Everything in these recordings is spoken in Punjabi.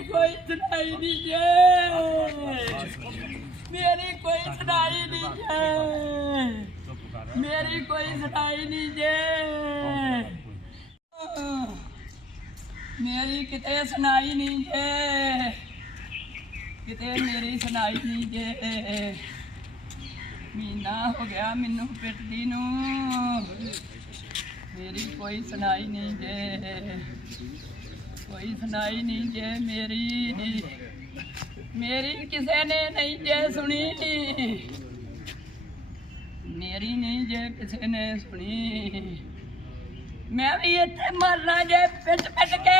ਮੇਰੀ ਕੋਈ ਸੁਣਾਈ ਨਹੀਂ ਜੇ ਮੇਰੀ ਕੋਈ ਸੁਣਾਈ ਨਹੀਂ ਜੇ ਮੇਰੀ ਕੋਈ ਸੁਣਾਈ ਨਹੀਂ ਜੇ ਮੇਰੀ ਕਿਤੇ ਸੁਣਾਈ ਨਹੀਂ ਜੇ ਕਿਤੇ ਮੇਰੀ ਸੁਣਾਈ ਨਹੀਂ ਜੇ ਮਹੀਨਾ ਹੋ ਗਿਆ ਮੈਨੂੰ ਪਿੱਟਦੀ ਨੂੰ ਮੇਰੀ ਕੋਈ ਸੁਣਾਈ ਨਹੀਂ ਜੇ ਕੋਈ ਸੁਣਾਈ ਨਹੀਂ ਜੇ ਮੇਰੀ ਮੇਰੀ ਕਿਸੇ ਨੇ ਨਹੀਂ ਜੇ ਸੁਣੀ ਮੇਰੀ ਨਹੀਂ ਜੇ ਕਿਸੇ ਨੇ ਸੁਣੀ। ਮੈਂ ਵੀ ਇੱਥੇ ਮਰਨਾ ਜੇ ਪਿੱਟ ਪਿੱਟ ਕੇ।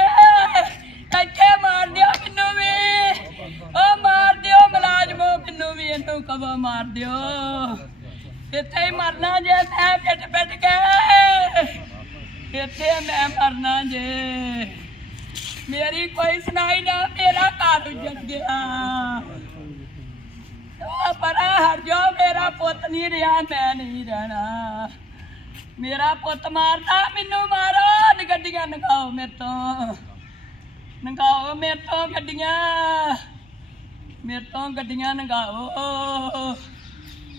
ਇੱਥੇ ਮਾਰ ਦਿਓ ਮੈਨੂੰ ਵੀ। ਉਹ ਮਾਰ ਦਿਓ ਮੁਲਾਜ਼ਮੋ, ਮੈਨੂੰ ਵੀ ਇਹਨੂੰ ਕਬੋ ਮਾਰ ਦਿਓ। ਇੱਥੇ ਹੀ ਮਰਨਾ ਜੇ ਮੈਂ ਪਿੱਟ ਪਿੱਟ ਕੇ। ਇੱਥੇ ਮੈਂ ਮਰਨਾ ਜੇ। ਮੇਰੀ ਕੋਈ ਸੁਣਾਈ ਨਾ ਮੇਰਾ ਘਰ ਉੱਜੜ ਗਿਆ। ਉਹ ਪਰਾ ਹਟ ਜਾ ਮੇਰਾ ਪੁੱਤ ਨਹੀਂ ਰਿਹਾ ਮੈਂ ਨਹੀਂ ਰਹਿਣਾ। ਮੇਰਾ ਪੁੱਤ ਮਾਰਦਾ ਮੈਨੂੰ ਮਾਰੋ ਗੱਡੀਆਂ ਨਗਾਓ ਮੇਰੇ ਤੋਂ। ਨਗਾਓ ਮੇਰੇ ਤੋਂ ਗੱਡੀਆਂ। ਮੇਰੇ ਤੋਂ ਗੱਡੀਆਂ ਨਗਾਓ।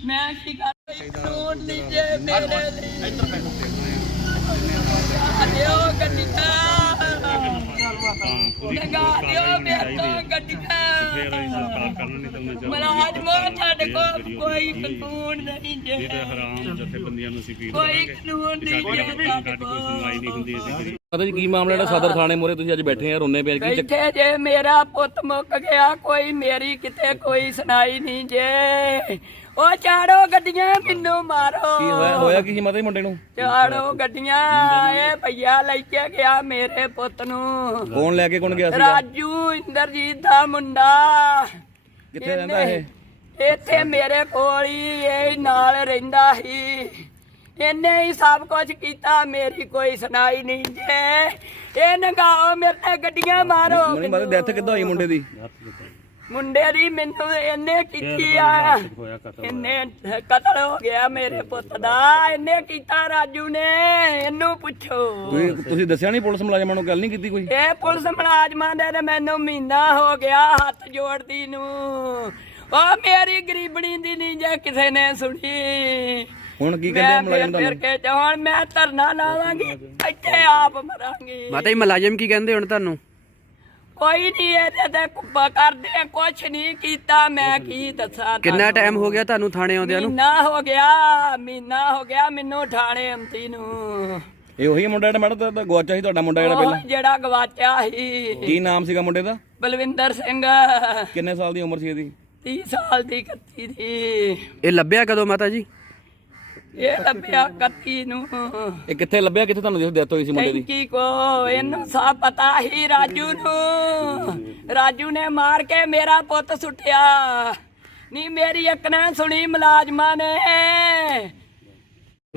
ਮੈਂ ਕੀ ਕਰ? ਕਾਨੂੰਨ ਨਹੀਂ ਜੇ ਮੇਰੇ ਲਈ। ਦਿਓ ਗੱਡੀਆਂ ਨਗਾ ਦਿਓ ਮੇਰੇ ਤੋਂ ਗੱਡੀਆਂ। ਮਲਾਜ਼ਮੋ ਸਾਡੇ ਕੋਲ ਕੋਈ ਕਾਨੂੰਨ ਨਹੀਂ ਜੇ ਹਰਾਮ ਜਥੇਬੰਦੀਆਂ ਨੂੰ ਅਸੀਂ ਅਪੀਲ ਕੋਈ ਕਰਾਂਗੇ। ਕਾਨੂੰਨ ਕਿ ਨਹੀਂ ਸਾਡੇ ਜੇ ਕੋਲ ਸਾਡੀ ਕੋਈ ਸੁਣਵਾਈ ਨਹੀਂ ਹੁੰਦੀ ਅਸੀਂ ਕਰੀ ਪਤਾ ਜੀ ਕੀ ਮਾਮਲਾ ਜਿਹੜਾ ਸਦਰ ਥਾਣੇ ਮੋਰੇ ਤੁਸੀਂ ਅੱਜ ਬੈਠੇ ਆ ਰੋਨੇ ਪਏ ਕੀ ਬੈਠੇ ਜੇ ਮੇਰਾ ਪੁੱਤ ਮੁੱਕ ਗਿਆ ਕੋਈ ਮੇਰੀ ਕਿਤੇ ਕੋਈ ਸੁਣਾਈ ਨਹੀਂ ਜੇ। ਉਹ ਚਾੜੋ ਗੱਡੀਆਂ ਮੈਨੂੰ ਮਾਰੋ। ਕੀ ਹੋਇਆ? ਹੋਇਆ ਕੀ ਸੀ ਮਤੇ ਮੁੰਡੇ ਨੂੰ? ਚਾੜੋ ਗੱਡੀਆਂ ਇਹ ਭਈਆ ਲੈ ਕੇ ਗਿਆ ਮੇਰੇ ਪੁੱਤ ਨੂੰ। ਕੌਣ ਲੈ ਕੇ ਕੌਣ ਗਿਆ ਸੀਗਾ? ਰਾਜੂ ਇੰਦਰਜੀਤ ਦਾ ਮੁੰਡਾ। ਕਿੱਥੇ ਰਹਿੰਦਾ ਇਹ? ਇੱਥੇ ਮੇਰੇ ਕੋਲ ਹੀ ਇਹ ਨਾਲ ਰਹਿੰਦਾ ਸੀ। ਇਹਨੇ ਹੀ ਸਭ ਕੁਝ ਕੀਤਾ ਮੇਰੀ ਕੋਈ ਸੁਣਾਈ ਨਹੀਂ ਜੇ। ਇਹ ਨਗਾਓ ਮੇਰੇ ਤੇ ਗੱਡੀਆਂ ਮਾਰੋ ਮਨੀ ਮਾਰੇ ਡੈਥ ਕਿੱਦਾਂ ਹੋਈ ਮੁੰਡੇ ਦੀ? ਮੁੰਡੇ ਦੀ ਮੈਨੂੰ ਇਹਨੇ ਕੀਤੀ ਆ। ਇਹਨੇ ਕਤਲ ਹੋ ਗਿਆ ਮੇਰੇ ਪੁੱਤ ਦਾ। ਇਹਨੇ ਕੀਤਾ ਰਾਜੂ ਨੇ ਇਹਨੂੰ ਪੁੱਛੋ। ਤੁਸੀਂ ਤੁਸੀਂ ਦੱਸਿਆ ਨਹੀਂ ਪੁਲਿਸ ਮੁਲਾਜ਼ਮਾਂ ਨੂੰ ਗੱਲ ਨਹੀਂ ਕੀਤੀ ਕੋਈ? ਇਹ ਪੁਲਿਸ ਮੁਲਾਜ਼ਮਾਂ ਦੇ ਤੇ ਮੈਨੂੰ ਮਹੀਨਾ ਹੋ ਗਿਆ ਹੱਥ ਜੋੜਦੀ ਨੂੰ। ਉਹ ਮੇਰੀ ਗਰੀਬਣੀ ਦੀ ਨਹੀਂ ਜੇ ਕਿਸੇ ਨੇ ਸੁਣੀ। ਹੁਣ ਕੀ ਮੈਂ ਕਹਿੰਦੇ ਫਿਰ ਮੁਲਾਜ਼ਮ ਫਿਰ ਤੁਹਾਨੂੰ ਕੇ ਜਾਣ ਮੈਂ ਧਰਨਾ ਲਾਵਾਂਗੀ ਇੱਥੇ ਆਪ ਮਰਾਂਗੀ। ਮਾਤਾ ਜੀ ਮੁਲਾਜ਼ਮ ਕੀ ਕਹਿੰਦੇ ਹੁਣ ਤੁਹਾਨੂੰ? ਕੋਈ ਨਹੀਂ ਇਹਦੇ ਤੇ ਕੁੱਪਾ ਕਰਦੇ ਕੁਛ ਨਹੀਂ ਕੀਤਾ ਮੈਂ ਕੀ ਦੱਸਾਂ ਕਿੰਨਾ ਟਾਈਮ ਹੋ ਗਿਆ ਤੁਹਾਨੂੰ ਥਾਣੇ ਆਉਂਦਿਆਂ ਨੂੰ? ਮਹੀਨਾ ਹੋ ਗਿਆ ਮਹੀਨਾ ਹੋ ਗਿਆ ਮੈਨੂੰ ਠਾਣੇ ਅੰਤੀ ਨੂੰ। ਇਹ ਉਹੀ ਮੁੰਡਾ ਜਿਹੜਾ ਮੈਡਮ ਦਾ ਗਵਾਚਾ ਸੀ ਤੁਹਾਡਾ ਮੁੰਡਾ ਜਿਹੜਾ ਉਹ ਪਹਿਲਾਂ? ਜਿਹੜਾ ਗਵਾਚਿਆ ਸੀ। ਕੀ ਨਾਮ ਸੀਗਾ ਮੁੰਡੇ ਦਾ? ਬਲਵਿੰਦਰ ਸਿੰਘ। ਕਿੰਨੇ ਸਾਲ ਦੀ ਉਮਰ ਸੀ ਇਹਦੀ? 30 ਸਾਲ ਦੀ ਕੱਤੀ ਦੀ। ਇਹ ਲੱਭਿਆ ਕਦੋਂ ਮਾਤਾ ਜੀ? ਇਹ ਲੱਭਿਆ ਕੱਤੀ ਨੂੰ। ਇਹ ਕਿੱਥੇ ਲੱਭਿਆ? ਕਿੱਥੇ ਤੁਹਾਨੂੰ ਜਿਹੜੀ ਡੈਥ ਹੋਈ ਸੀ ਮੁੰਡੇ ਦੀ? ਟੈਂਕੀ ਕੋ ਇਹਨੂੰ ਸਭ ਪਤਾ ਹੀ ਰਾਜੂ ਨੂੰ। ਰਾਜੂ ਨੇ ਮਾਰ ਕੇ ਮੇਰਾ ਪੁੱਤ ਸੁੱਟਿਆ। ਨਹੀਂ ਮੇਰੀ ਇੱਕ ਨਾ ਸੁਣੀ ਮੁਲਾਜ਼ਮਾਂ ਨੇ।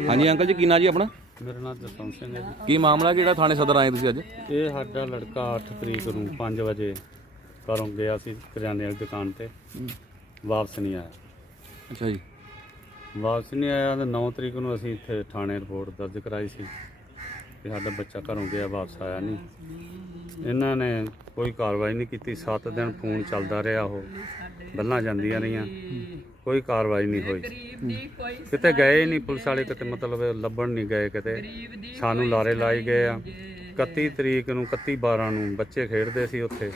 ਹਾਂਜੀ ਅੰਕਲ ਜੀ ਕੀ ਨਾਂ ਜੀ ਆਪਣਾ? ਮੇਰਾ ਨਾਮ ਜਸਵੰਤ ਸਿੰਘ ਹੈ ਜੀ। ਕੀ ਮਾਮਲਾ ਕਿਹੜਾ ਥਾਣੇ ਸਦਰ ਆਏ ਤੁਸੀਂ ਅੱਜ? ਇਹ ਸਾਡਾ ਲੜਕਾ 8 ਤਰੀਕ ਨੂੰ 5 ਵਜੇ ਘਰੋਂ ਗਿਆ ਸੀ ਕਰਿਆਨੇ ਵਾਲੀ ਦੁਕਾਨ ਤੇ। ਵਾਪਸ ਨਹੀਂ ਆਇਆ। ਅੱਛਾ ਜੀ। ਵਾਪਸ ਨਹੀਂ ਆਇਆ ਤੇ 9 ਤਰੀਕ ਨੂੰ ਅਸੀਂ ਇੱਥੇ ਥਾਣੇ ਰਿਪੋਰਟ ਦਰਜ ਕਰਾਈ ਸੀ ਕਿ ਸਾਡਾ ਬੱਚਾ ਘਰੋਂ ਗਿਆ, ਵਾਪਸ ਆਇਆ ਨਹੀਂ। ਇਹਨਾਂ ਨੇ ਕੋਈ ਕਾਰਵਾਈ ਨਹੀਂ ਕੀਤੀ। 7 ਦਿਨ ਫੋਨ ਚੱਲਦਾ ਰਿਹਾ ਉਹ। ਬੱਲਾਂ ਜਾਂਦੀਆਂ ਰਹੀਆਂ। ਕੋਈ ਕਾਰਵਾਈ ਨਹੀਂ ਹੋਈ। ਕਿਤੇ ਗਏ ਨਹੀਂ ਪੁਲਿਸ ਵਾਲੇ, ਕਿਤੇ ਮਤਲਬ ਲੱਭਣ ਨਹੀਂ ਗਏ ਕਿਤੇ। ਸਾਨੂੰ ਲਾਰੇ ਲਾਏ ਗਏ ਆ। 31 ਤਰੀਕ ਨੂੰ 31 12 ਨੂੰ ਬੱਚੇ ਖੇਡਦੇ ਸੀ ਉੱਥੇ।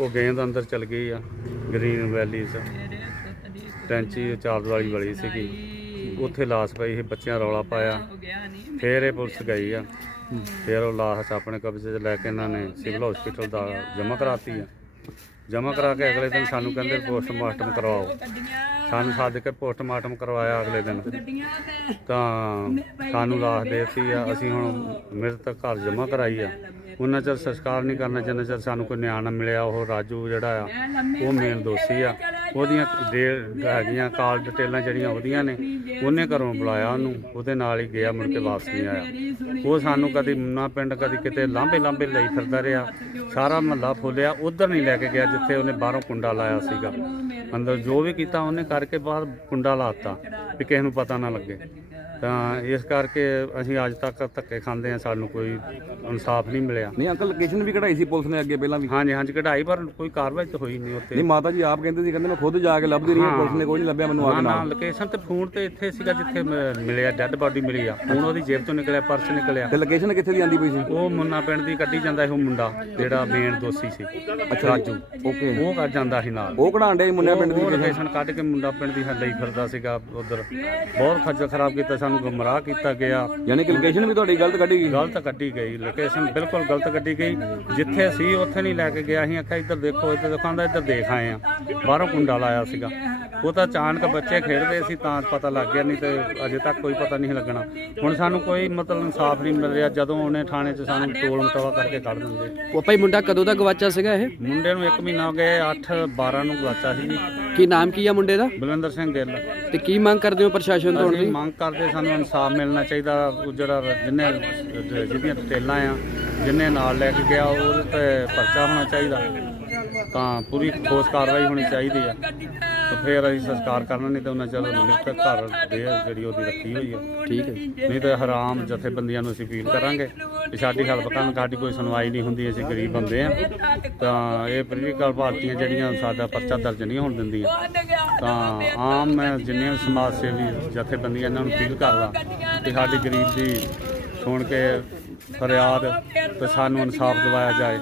ਉਹ ਗੇਂਦ ਅੰਦਰ ਚਲ ਗਈ ਆ, ਗ੍ਰੀਨ ਵੈਲੀ 'ਚ। ਟੈਂਚੀ ਚਾਰ ਵਾਲੀ ਵਾਲੀ ਸੀਗੀ। ਉੱਥੇ ਲਾਸ ਪਈ ਸੀ, ਬੱਚਿਆਂ ਰੌਲਾ ਪਾਇਆ। ਫੇਰ ਇਹ ਪੁਲਿਸ ਗਈ ਆ। ਫੇਰ ਉਹ ਲਾਸ਼ ਆਪਣੇ ਕਬਜ਼ੇ 'ਚ ਲੈ ਕੇ ਇਹਨਾਂ ਨੇ ਸਿਵਲ ਹਸਪੀਟਲ ਦਾ ਜਮ੍ਹਾਂ ਕਰਾਤੀ ਆ। ਜਮ੍ਹਾਂ ਕਰਾ ਕੇ ਅਗਲੇ ਦਿਨ ਸਾਨੂੰ ਕਹਿੰਦੇ ਪੋਸਟਮਾਰਟਮ ਕਰਵਾਓ। ਸਾਨੂੰ ਸੱਦ ਕੇ ਪੋਸਟਮਾਰਟਮ ਕਰਵਾਇਆ ਅਗਲੇ ਦਿਨ। ਤਾਂ ਸਾਨੂੰ ਲਾਸ਼ ਦੇਤੀ ਆ। ਅਸੀਂ ਹੁਣ ਮ੍ਰਿਤਕ ਘਰ ਜਮ੍ਹਾਂ ਕਰਾਈ ਆ। ਉਹਨਾਂ ਚਿਰ ਸੰਸਕਾਰ ਨਹੀਂ ਕਰਨਾ, ਜਿੰਨਾ ਚਿਰ ਸਾਨੂੰ ਕੋਈ ਨਿਆਂ ਨਾ ਮਿਲਿਆ, ਉਹ ਰਾਜੂ ਜਿਹੜਾ ਆ, ਉਹ ਮੇਨ ਦੋਸ਼ੀ ਆ। ਉਹਦੀਆਂ ਦੇ ਹੈਗੀਆਂ ਕਾਲ ਡਿਟੇਲਾਂ ਜਿਹੜੀਆਂ ਉਹਦੀਆਂ ਨੇ, ਉਹਨੇ ਘਰੋਂ ਬੁਲਾਇਆ ਉਹਨੂੰ, ਉਹਦੇ ਨਾਲ ਹੀ ਗਿਆ, ਮੁੜ ਕੇ ਵਾਪਸ ਨਹੀਂ ਆਇਆ। ਉਹ ਸਾਨੂੰ ਕਦੀ ਮੁੰਨਾ ਪਿੰਡ ਕਦੀ ਕਿਤੇ ਲਾਂਬੇ ਲਾਂਬੇ ਲਈ ਫਿਰਦਾ ਰਿਹਾ। ਸਾਰਾ ਮਹੱਲਾ ਫੁੱਲਿਆ, ਉਧਰ ਨਹੀਂ ਲੈ ਕੇ ਗਿਆ ਜਿੱਥੇ ਉਹਨੇ ਬਾਹਰੋਂ ਕੁੰਡਾ ਲਾਇਆ ਸੀਗਾ। ਅੰਦਰ ਜੋ ਵੀ ਕੀਤਾ ਉਹਨੇ ਕਰਕੇ ਬਾਹਰ ਕੁੰਡਾ ਲਾਤਾ ਵੀ ਕਿਸੇ ਨੂੰ ਪਤਾ ਨਾ ਲੱਗੇ। ਤਾਂ ਇਸ ਕਰਕੇ ਅਸੀਂ ਅੱਜ ਤੱਕ ਧੱਕੇ ਖਾਂਦੇ ਆ ਸਾਨੂੰ ਕੋਈ ਇਨਸਾਫ ਨਹੀਂ ਮਿਲਿਆ। ਨਹੀਂ ਅੰਕਲ ਲੋਕੇਸ਼ਨ ਵੀ ਕਢਾਈ ਸੀ ਪੁਲਿਸ ਨੇ ਅੱਗੇ ਪਹਿਲਾਂ ਵੀ। ਹਾਂਜੀ ਹਾਂਜੀ ਕਢਾਈ ਪਰ ਕੋਈ ਕਾਰਵਾਈ ਤਾਂ ਹੋਈ ਨਹੀਂ ਉੱਤੇ ਨਹੀਂ ਮਾਤਾ ਜੀ ਆਪ ਕਹਿੰਦੇ ਸੀ ਕਹਿੰਦੇ ਮੈਂ ਖੁਦ ਜਾ ਕੇ ਲੱਭਦੀ ਰਹੀ ਹਾਂ, ਪੁਲਿਸ ਨੇ ਕੋਈ ਨਹੀਂ ਲੱਭਿਆ ਮੈਨੂੰ ਆ ਨਾ ਕੇ ਨਾ ਨਾਲ। ਲੋਕੇਸ਼ਨ ਤੇ ਫੋਨ ਤੇ ਇੱਥੇ ਸੀਗਾ ਜਿੱਥੇ ਮ- ਮਿਲਿਆ ਡੈੱਡ ਬਾਡੀ ਮਿਲੀ ਆ। ਹੁਣ ਉਹਦੀ ਜੇਬ ਤੋਂ ਨਿਕਲਿਆ ਪਰਸ ਨਿਕਲਿਆ। ਤੇ ਲੋਕੇਸ਼ਨ ਕਿੱਥੇ ਦੀ ਆਂਦੀ ਪਈ ਸੀ? ਉਹ ਮੁੰਨਾ ਪਿੰਡ ਦੀ ਕੱਢੀ ਜਾਂਦਾ ਉਹ ਮੁੰਡਾ ਜਿਹੜਾ ਮੇਨ ਦੋਸ਼ੀ ਸੀ। ਅੱਛਾ। ਰਾਜੂ। ਓਕੇ। ਉਹ ਕੱਢ ਜਾਂਦਾ ਸੀ ਨਾਲ। ਉਹ ਕਢਾਣ ਡੇ ਮੁੰਨਿਆ ਪਿੰਡ ਦੀ ਉਹ ਲੋਕੇਸ਼ਨ ਕੱਢ ਕੇ ਮੁੰਡਾ ਪਿੰਡ ਦੀ ਹੱਲੇ ਹੀ ਫਿਰਦਾ ਸੀਗਾ ਉਧਰ। ਬਹੁਤ ਖੱਜਲ ਖਰਾਬ ਕੀਤਾ ਸਾਨੂੰ ਗੁੰਮਰਾਹ ਕੀਤਾ ਗਿਆ। ਯਾਨੀ ਕਿ ਲੋਕੇਸ਼ਨ ਵੀ ਤੁਹਾਡੀ ਗਲਤ ਕੱਢੀ ਗਈ। ਗਲਤ ਕੱਢੀ ਗਈ। ਲੋਕੇਸ਼ਨ ਬਿਲਕੁਲ ਗਲਤ ਕੱਢੀ ਗਈ। ਜਿੱਥੇ ਸੀ ਉੱਥੇ ਨਹੀਂ ਲੈ ਕੇ ਗਿਆ ਅਸੀਂ ਆਖਿਆ ਇੱਧਰ ਦੇਖੋ ਇੱਧਰ ਦੇਖੋ ਆਂਦਾ ਇੱਧਰ ਦੇਖ ਆਏ ਆ। ਬਾਹਰੋਂ ਕੁੰਡਾ ਲਾਇਆ ਸੀਗਾ। ਉਹ ਤਾਂ ਅਚਾਨਕ ਬੱਚੇ ਖੇਡਦੇ ਸੀ ਤਾਂ ਪਤਾ ਲੱਗ ਗਿਆ ਨਹੀਂ ਤੇ ਅਜੇ ਤੱਕ ਕੋਈ ਪਤਾ ਨਹੀਂ ਲੱਗਣਾ। ਹੁਣ ਸਾਨੂੰ ਕੋਈ ਮਤਲਬ ਇਨਸਾਫ ਨਹੀਂ ਮਿਲ ਰਿਹਾ ਜਦੋਂ ਉਹਨੇ ਥਾਣੇ 'ਚ ਸਾਨੂੰ ਟੋਲ ਮਟਵਾ ਕਰਕੇ ਕੱਢ ਦਿੰਦੇ। ਪਾਪਾ ਜੀ ਮੁੰਡਾ ਕਦੋਂ ਦਾ ਗਵਾਚਾ ਸੀਗਾ ਇਹ? ਮੁੰਡੇ ਨੂੰ 1 ਮਹੀਨਾ ਹੋ ਗਿਆ 8 12 ਨੂੰ ਗਵਾਚਾ ਸੀ ਜੀ। ਕੀ ਨਾਮ ਕੀ ਆ ਮੁੰਡੇ ਦਾ? ਬਲਵਿੰਦਰ ਸਿੰਘ ਗਿੱਲ। ਤੇ ਕੀ ਮੰਗ ਕਰਦੇ ਹੋ ਪ੍ਰਸ਼ਾਸਨ ਤੋਂ ਅਸੀਂ ਮੰਗ ਕਰਦੇ ਸਾਨੂੰ ਇਨਸਾਫ ਮਿਲਣਾ ਚਾਹੀਦਾ ਉਹ ਜਿਹੜਾ ਜਿਹਨੇ ਜਿਹਦੀਆਂ ਡਿਟੇਲਾਂ ਆ ਜਿਹਨੇ ਨਾਲ ਲੈ ਕੇ ਗਿਆ ਉਹਦੇ ਤੇ ਪਰਚਾ ਹੋਣਾ ਚਾਹੀਦਾ। ਤਾਂ ਪੂਰੀ ਠੋਸ ਕਾਰਵਾਈ ਹੋਣੀ ਚਾਹੀਦੀ ਆ। ਤੇ ਫਿਰ ਅਸੀਂ ਸੰਸਕਾਰ ਕਰਨਾ ਨਹੀਂ ਤਾਂ ਉਹਨਾਂ ਚਿਰ ਮ੍ਰਿਤਕ ਘਰ ਦੇ ਜਿਹੜੀ ਉਹਦੀ ਰੱਖੀ ਹੋਈ ਆ। ਠੀਕ ਹੈ ਜੀ। ਨਹੀਂ ਤਾਂ ਹਰਾਮ ਜਥੇਬੰਦੀਆਂ ਨੂੰ ਅਸੀਂ ਅਪੀਲ ਕਰਾਂਗੇ ਕਿ ਸਾਡੀ ਹੈਲਪ ਕਰਨ ਸਾਡੀ ਕੋਈ ਸੁਣਵਾਈ ਨਹੀਂ ਹੁੰਦੀ ਅਸੀਂ ਗਰੀਬ ਬੰਦੇ ਆ। ਤਾਂ ਇਹ ਪੋਲੀਟੀਕਲ ਪਾਰਟੀਆਂ ਜਿਹੜੀਆਂ ਸਾਡਾ ਪਰਚਾ ਦਰਜ ਨਹੀਂ ਹੋਣ ਦਿੰਦੀਆਂ। ਤਾਂ ਆਮ ਮੈਂ ਜਿੰਨੇ ਵੀ ਸਮਾਜ ਸੇਵੀ ਜਥੇਬੰਦੀਆਂ ਇਹਨਾਂ ਨੂੰ ਅਪੀਲ ਕਰਦਾ ਕਿ ਸਾਡੀ ਗਰੀਬ ਦੀ ਸੁਣ ਕੇ ਫਰਿਆਦ ਤੇ ਸਾਨੂੰ ਇਨਸਾਫ ਦਿਵਾਇਆ ਜਾਏ।